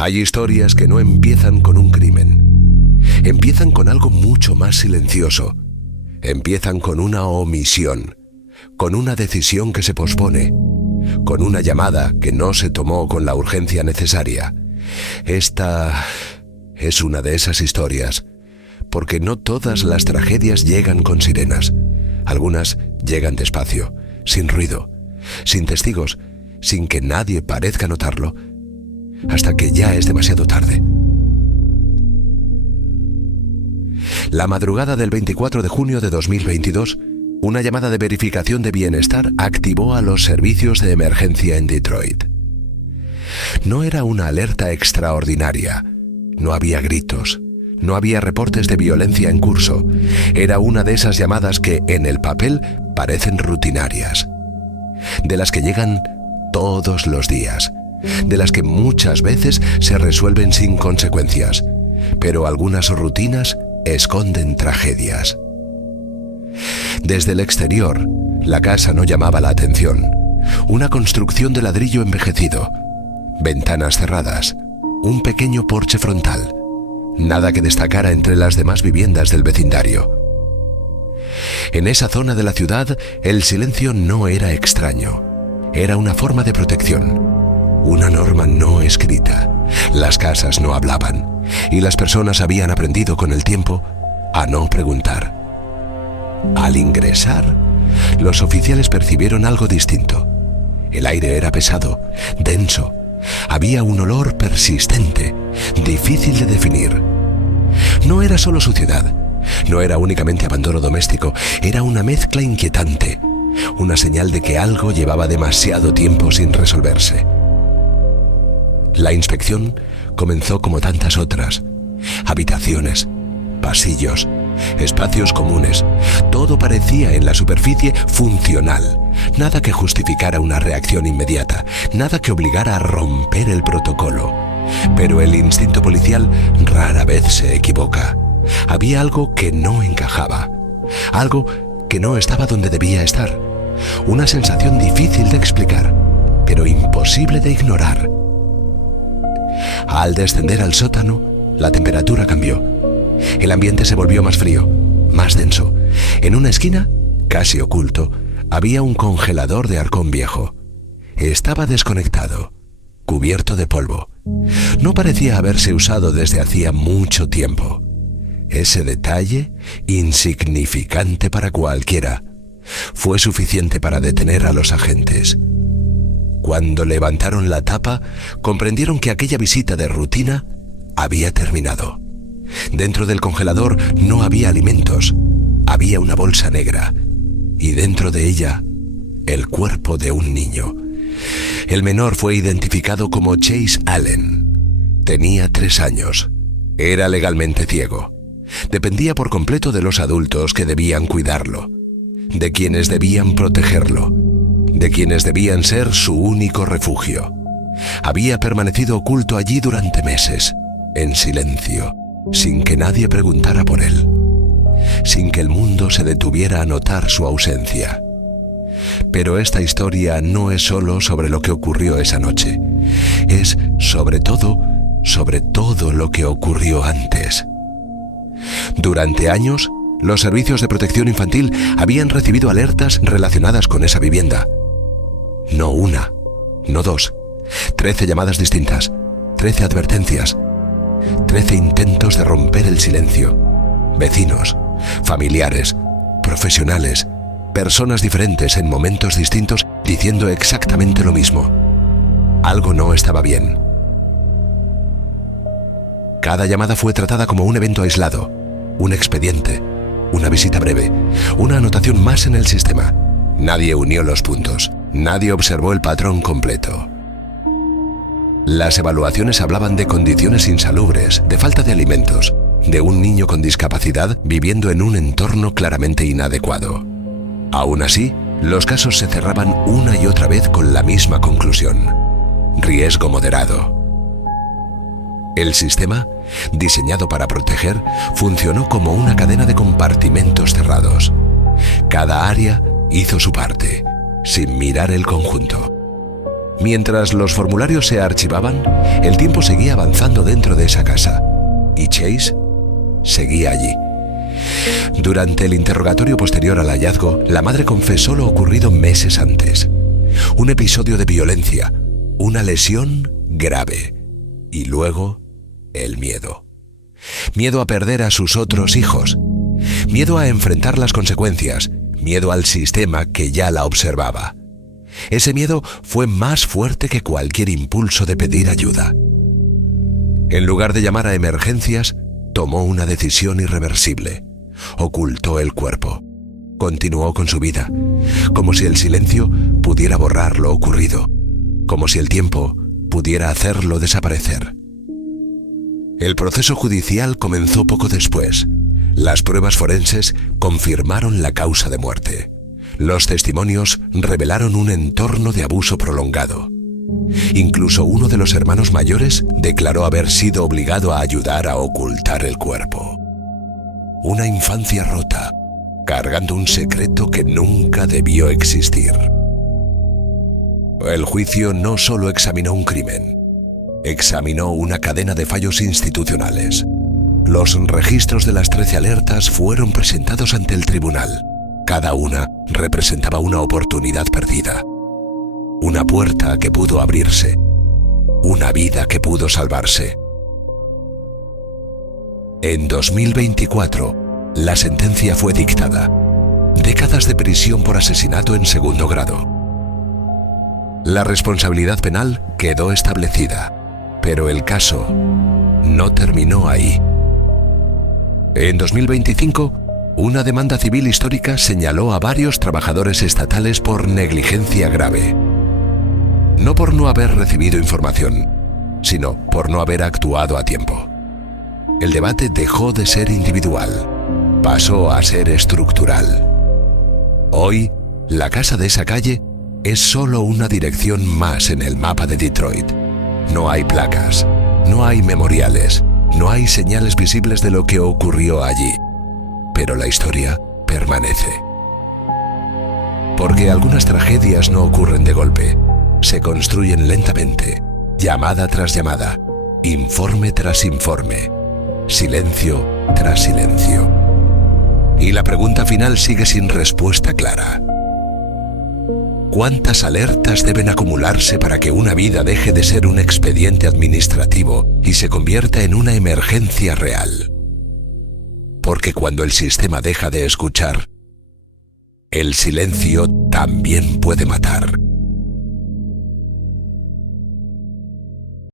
Hay historias que no empiezan con un crimen. Empiezan con algo mucho más silencioso. Empiezan con una omisión, con una decisión que se pospone, con una llamada que no se tomó con la urgencia necesaria. Esta es una de esas historias, porque no todas las tragedias llegan con sirenas. Algunas llegan despacio, sin ruido, sin testigos, sin que nadie parezca notarlo, hasta que ya es demasiado tarde. La madrugada del 24 de junio de 2022, una llamada de verificación de bienestar activó a los servicios de emergencia en Detroit. No era una alerta extraordinaria, no había gritos, no había reportes de violencia en curso. Era una de esas llamadas que en el papel parecen rutinarias, de las que llegan todos los días, de las que muchas veces se resuelven sin consecuencias, pero algunas rutinas esconden tragedias. Desde el exterior, la casa no llamaba la atención. Una construcción de ladrillo envejecido, ventanas cerradas, un pequeño porche frontal, nada que destacara entre las demás viviendas del vecindario. En esa zona de la ciudad, el silencio no era extraño, era una forma de protección, una norma no escrita. Las casas no hablaban, y las personas habían aprendido con el tiempo a no preguntar. Al ingresar, los oficiales percibieron algo distinto. El aire era pesado, denso. Había un olor persistente, difícil de definir. No era solo suciedad, no era únicamente abandono doméstico, era una mezcla inquietante, una señal de que algo llevaba demasiado tiempo sin resolverse. La inspección comenzó como tantas otras. Habitaciones, pasillos, espacios comunes, todo parecía en la superficie funcional. Nada que justificara una reacción inmediata, nada que obligara a romper el protocolo. Pero el instinto policial rara vez se equivoca. Había algo que no encajaba, algo que no estaba donde debía estar. Una sensación difícil de explicar, pero imposible de ignorar. Al descender al sótano, la temperatura cambió. El ambiente se volvió más frío, más denso. En una esquina, casi oculto, había un congelador de arcón viejo. Estaba desconectado, cubierto de polvo. No parecía haberse usado desde hacía mucho tiempo. Ese detalle, insignificante para cualquiera, fue suficiente para detener a los agentes. Cuando levantaron la tapa, comprendieron que aquella visita de rutina había terminado. Dentro del congelador no había alimentos, había una bolsa negra, y dentro de ella, el cuerpo de un niño. El menor fue identificado como Chase Allen. Tenía 3 años. Era legalmente ciego. Dependía por completo de los adultos que debían cuidarlo, de quienes debían protegerlo, de quienes debían ser su único refugio. Había permanecido oculto allí durante meses, en silencio, sin que nadie preguntara por él, sin que el mundo se detuviera a notar su ausencia. Pero esta historia no es solo sobre lo que ocurrió esa noche, es sobre todo lo que ocurrió antes. Durante años, los servicios de protección infantil habían recibido alertas relacionadas con esa vivienda. No una, no 2, 13 llamadas distintas, 13 advertencias, 13 intentos de romper el silencio. Vecinos, familiares, profesionales, personas diferentes en momentos distintos diciendo exactamente lo mismo. Algo no estaba bien. Cada llamada fue tratada como un evento aislado, un expediente, una visita breve, una anotación más en el sistema. Nadie unió los puntos, nadie observó el patrón completo. Las evaluaciones hablaban de condiciones insalubres, de falta de alimentos, de un niño con discapacidad viviendo en un entorno claramente inadecuado. Aún así, los casos se cerraban una y otra vez con la misma conclusión: riesgo moderado. El sistema, diseñado para proteger, funcionó como una cadena de compartimentos cerrados. Cada área hizo su parte, sin mirar el conjunto. Mientras los formularios se archivaban, el tiempo seguía avanzando dentro de esa casa. Y Chase seguía allí. Durante el interrogatorio posterior al hallazgo, la madre confesó lo ocurrido meses antes. Un episodio de violencia, una lesión grave y luego el miedo. Miedo a perder a sus otros hijos. Miedo a enfrentar las consecuencias. Miedo al sistema que ya la observaba. Ese miedo fue más fuerte que cualquier impulso de pedir ayuda. En lugar de llamar a emergencias, tomó una decisión irreversible. Ocultó el cuerpo. Continuó con su vida, como si el silencio pudiera borrar lo ocurrido, como si el tiempo pudiera hacerlo desaparecer. El proceso judicial comenzó poco después. Las pruebas forenses confirmaron la causa de muerte. Los testimonios revelaron un entorno de abuso prolongado. Incluso uno de los hermanos mayores declaró haber sido obligado a ayudar a ocultar el cuerpo. Una infancia rota, cargando un secreto que nunca debió existir. El juicio no solo examinó un crimen, examinó una cadena de fallos institucionales. Los registros de las 13 alertas fueron presentados ante el tribunal. Cada una representaba una oportunidad perdida. Una puerta que pudo abrirse. Una vida que pudo salvarse. En 2024, la sentencia fue dictada. Décadas de prisión por asesinato en segundo grado. La responsabilidad penal quedó establecida, pero el caso no terminó ahí. En 2025, una demanda civil histórica señaló a varios trabajadores estatales por negligencia grave. No por no haber recibido información, sino por no haber actuado a tiempo. El debate dejó de ser individual, pasó a ser estructural. Hoy, la casa de esa calle es solo una dirección más en el mapa de Detroit. No hay placas, no hay memoriales, no hay señales visibles de lo que ocurrió allí. Pero la historia permanece. Porque algunas tragedias no ocurren de golpe, se construyen lentamente, llamada tras llamada, informe tras informe, silencio tras silencio. Y la pregunta final sigue sin respuesta clara. ¿Cuántas alertas deben acumularse para que una vida deje de ser un expediente administrativo y se convierta en una emergencia real? Porque cuando el sistema deja de escuchar, el silencio también puede matar.